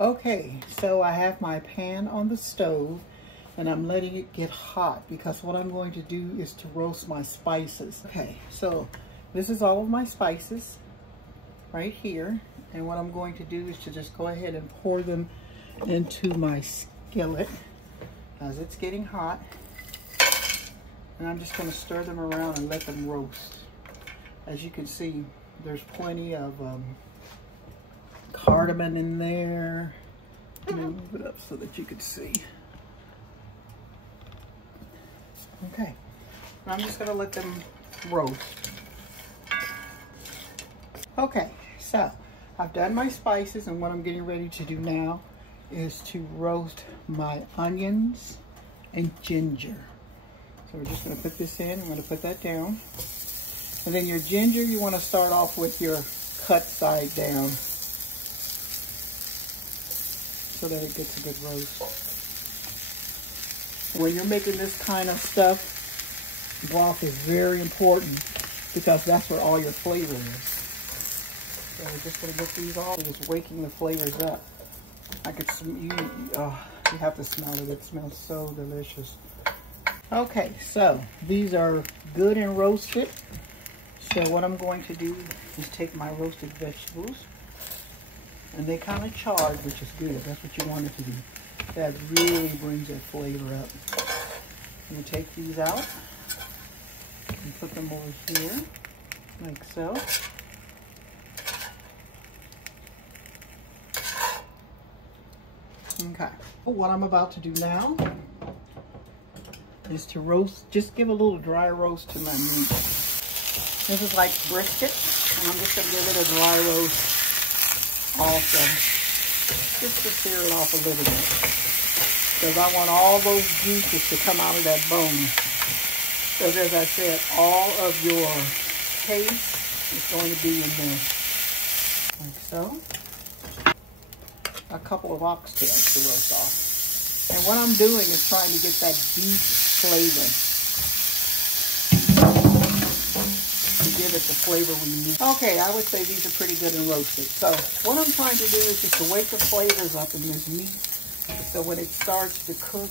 Okay, so I have my pan on the stove and I'm letting it get hot because what I'm going to do is to roast my spices. Okay, so this is all of my spices right here, and what I'm going to do is to just go ahead and pour them into my skillet as it's getting hot, and I'm just going to stir them around and let them roast. As you can see, there's plenty of cardamom in there. Let me move it up so that you can see. Okay, I'm just going to let them roast. Okay, so I've done my spices, and what I'm getting ready to do now is to roast my onions and ginger. So we're just going to put this in. I'm going to put that down. And then your ginger, you want to start off with your cut side down so that it gets a good roast. When you're making this kind of stuff, broth is very important because that's where all your flavor is. So we're just going to get these all, just waking the flavors up. I could, you have to smell it. It smells so delicious. Okay, so these are good and roasted. So what I'm going to do is take my roasted vegetables, and they kind of charred, which is good. That's what you want it to do. That really brings that flavor up. I'm going to take these out and put them over here, like so. Okay, what I'm about to do now is to roast, just give a little dry roast to my meat. This is like brisket, and I'm just going to give it a dry roast also, just to sear it off a little bit, because I want all those juices to come out of that bone. Because as I said, all of your taste is going to be in there, like so. A couple of oxtails to roast off. And what I'm doing is trying to get that beef flavor, to give it the flavor we need. Okay, I would say these are pretty good and roasted. So what I'm trying to do is just to wake the flavors up in this meat, so when it starts to cook,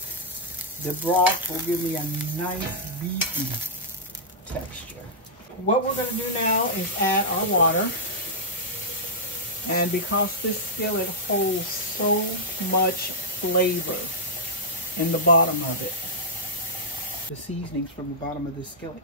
the broth will give me a nice beefy texture. What we're going to do now is add our water. And because this skillet holds so much flavor in the bottom of it, the seasonings from the bottom of this skillet.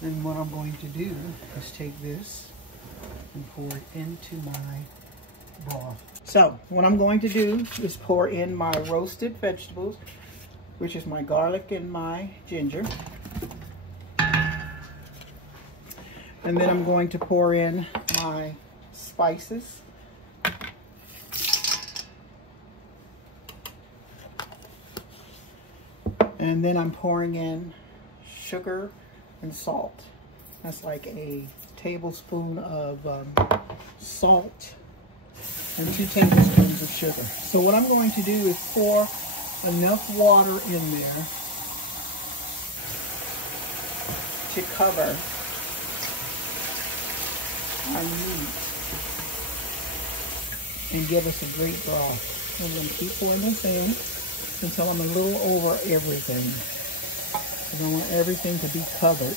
And what I'm going to do is take this and pour it into my broth. So what I'm going to do is pour in my roasted vegetables, which is my garlic and my ginger. And then I'm going to pour in my spices. And then I'm pouring in sugar and salt. That's like a tablespoon of salt and 2 tablespoons of sugar. So what I'm going to do is pour enough water in there to cover our meat and give us a great broth. I'm going to keep pouring this in until I'm a little over everything. And I want everything to be covered.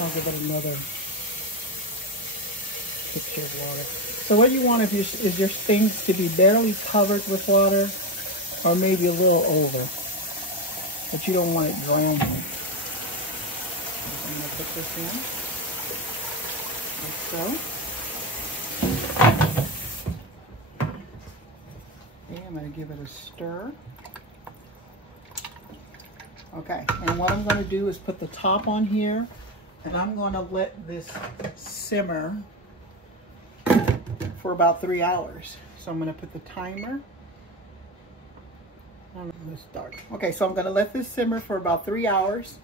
I'll give it another picture of water. So what you want is your things to be barely covered with water, or maybe a little over, but you don't want it drowning. I'm going to put this in, like so. Okay, I'm going to give it a stir. Okay, and what I'm going to do is put the top on here, and I'm going to let this simmer for about 3 hours. So I'm going to put the timer Let's start. Okay, so I'm gonna let this simmer for about 3 hours.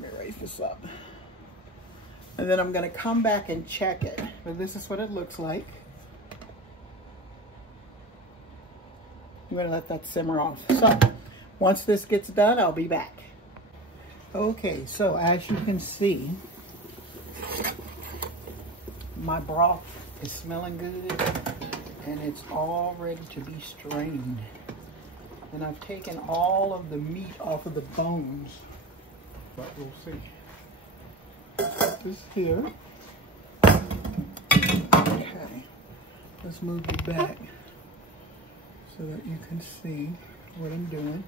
Let me raise this up. And then I'm gonna come back and check it. But this is what it looks like. I'm gonna let that simmer off. So, once this gets done, I'll be back. Okay, so as you can see, my broth is smelling good and it's all ready to be strained. And I've taken all of the meat off of the bones, but we'll see. Put this here. Okay, let's move you back so that you can see what I'm doing.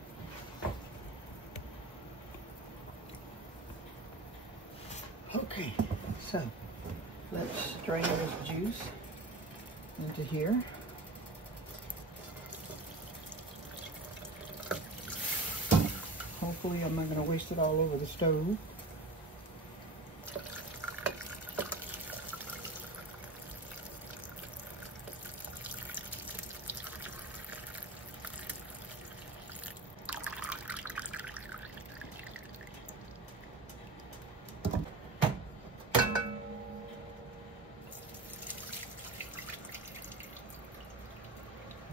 Okay, so let's strain this juice into here. Hopefully I'm not going to waste it all over the stove.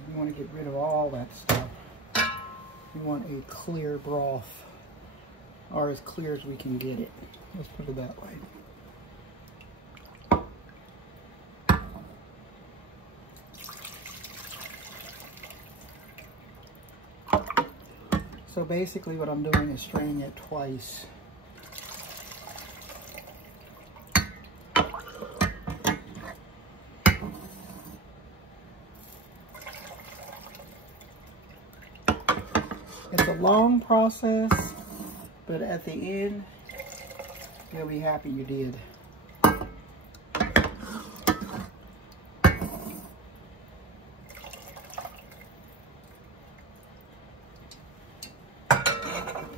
You want to get rid of all that stuff. You want a clear broth, or as clear as we can get it. Let's put it that way. So basically what I'm doing is straining it twice. It's a long process, but at the end, you'll be happy you did.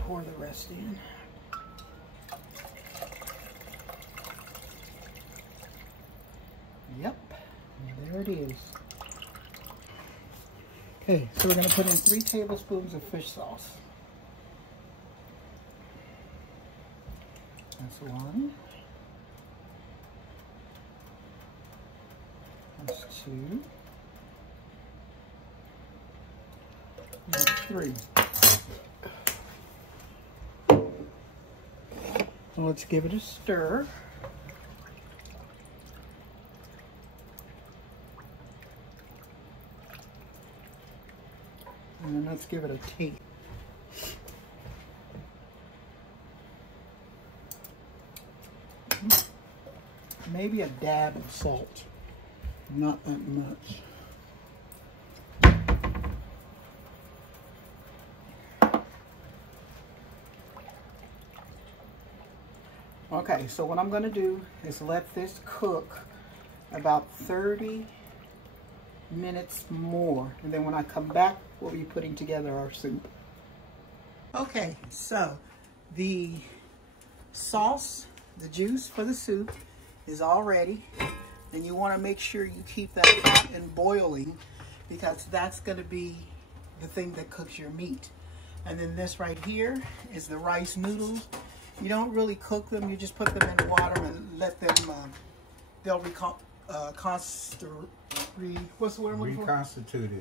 Pour the rest in. Yep, there it is. Okay, so we're going to put in 3 tablespoons of fish sauce. That's 1. That's 2. That's 3. So let's give it a stir. And then let's give it a taste. Maybe a dab of salt, not that much. Okay, so what I'm going to do is let this cook about 30 minutes more, and then when I come back, we'll be putting together our soup. Okay, so the sauce, the juice for the soup is all ready, and you want to make sure you keep that hot and boiling, because that's going to be the thing that cooks your meat. And then this right here is the rice noodles. You don't really cook them, you just put them in water and let them, they'll reconstitute.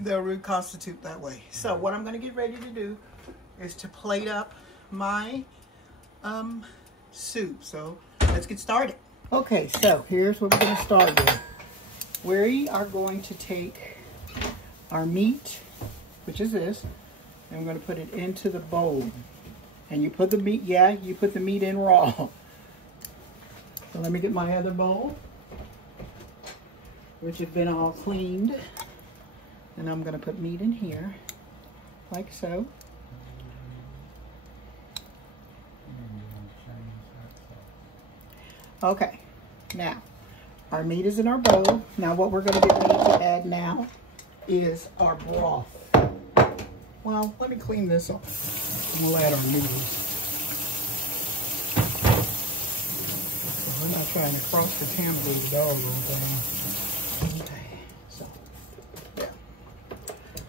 They'll reconstitute that way. So what I'm going to get ready to do is to plate up my soup. So let's get started. Okay, so here's what we're going to start with. We are going to take our meat, which is this, and we're going to put it into the bowl. And you put the meat, you put the meat in raw. So let me get my other bowl, which has been all cleaned. And I'm going to put meat in here, like so. Okay, now our meat is in our bowl. Now what we're going to get ready to add now is our broth. Well, let me clean this up. And we'll add our noodles. So we're not trying to cross-contaminate the doggone thing. Okay, so yeah.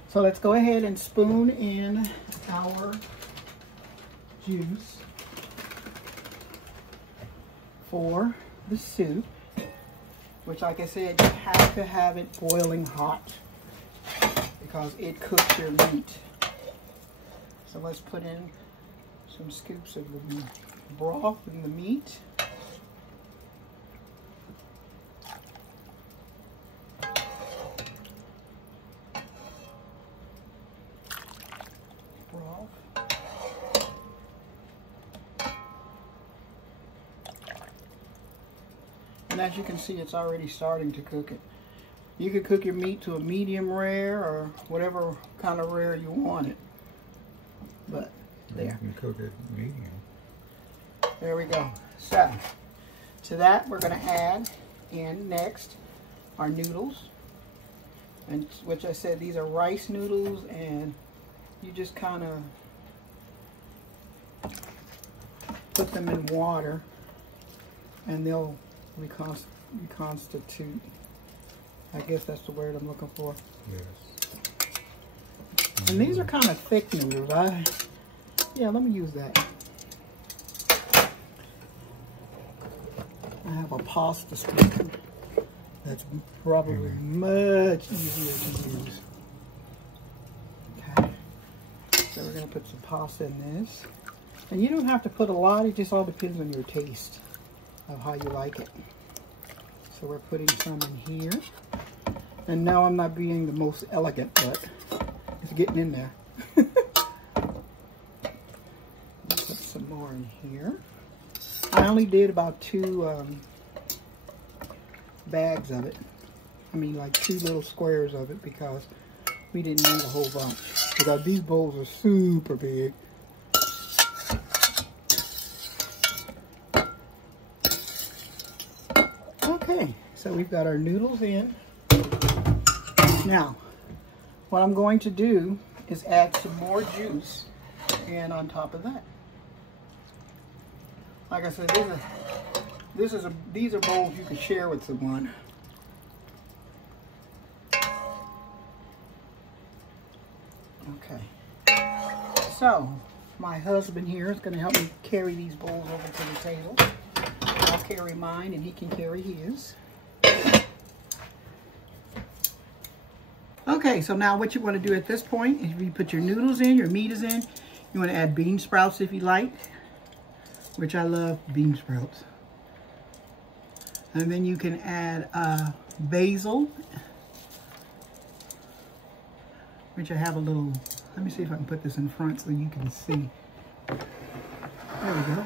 So So let's go ahead and spoon in our juice for the soup, which, like I said, you have to have it boiling hot because it cooks your meat. So let's put in some scoops of the broth and the meat. And as you can see, it's already starting to cook it. You could cook your meat to a medium rare or whatever kind of rare you want it. But there. You can cook it medium. There we go. So, to that we're going to add in next our noodles. And which I said, these are rice noodles, and you just kind of put them in water and they'll reconstitute. I guess that's the word I'm looking for. Yes. And these are kind of thick noodles. Yeah, let me use that. I have a pasta spoon that's probably much easier to use. Okay. So we're going to put some pasta in this. And you don't have to put a lot. It just all depends on your taste of how you like it. So we're putting some in here. And now I'm not being the most elegant, but it's getting in there. Put some more in here. I only did about 2 bags of it. I mean, like 2 little squares of it, because we didn't need a whole bunch. Because these bowls are super big. Okay, so we've got our noodles in. Now, what I'm going to do is add some more juice in on top of that. Like I said, these are bowls you can share with someone. Okay. So, my husband here is going to help me carry these bowls over to the table. I'll carry mine and he can carry his. Okay, so now what you want to do at this point is you put your noodles in, your meat is in. You want to add bean sprouts if you like, which I love bean sprouts. And then you can add basil, which I have a little, let me see if I can put this in front so you can see. There we go.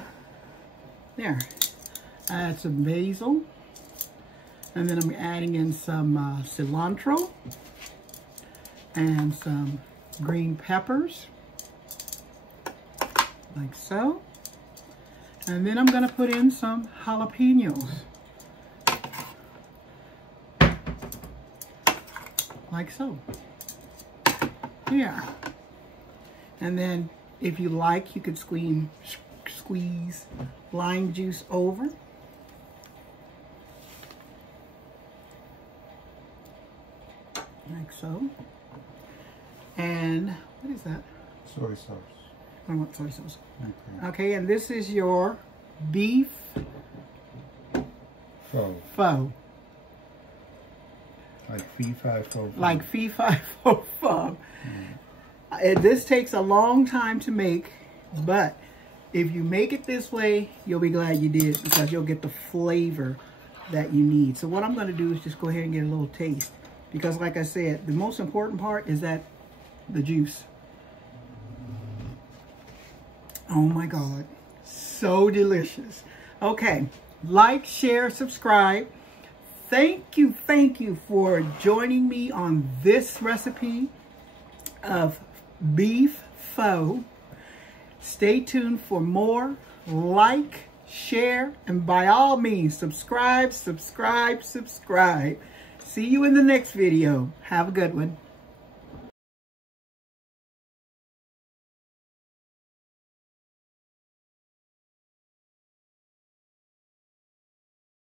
There. Add some basil. And then I'm adding in some cilantro and some green peppers, like so. And then I'm going to put in some jalapenos, like so. Here. And then if you like, you could squeeze lime juice over. Like so. And what is that? Soy sauce. I want soy sauce. Okay. Okay, and this is your beef pho. Like fee-fi-fo-fum. Like fee-fi-fo-fum. This takes a long time to make, but if you make it this way, you'll be glad you did, because you'll get the flavor that you need. So what I'm going to do is just go ahead and get a little taste, because like I said, the most important part is that the juice. Oh my God, so delicious. Okay, like, share, subscribe. Thank you for joining me on this recipe of beef pho. Stay tuned for more. Like, share, and by all means, subscribe. See you in the next video. Have a good one.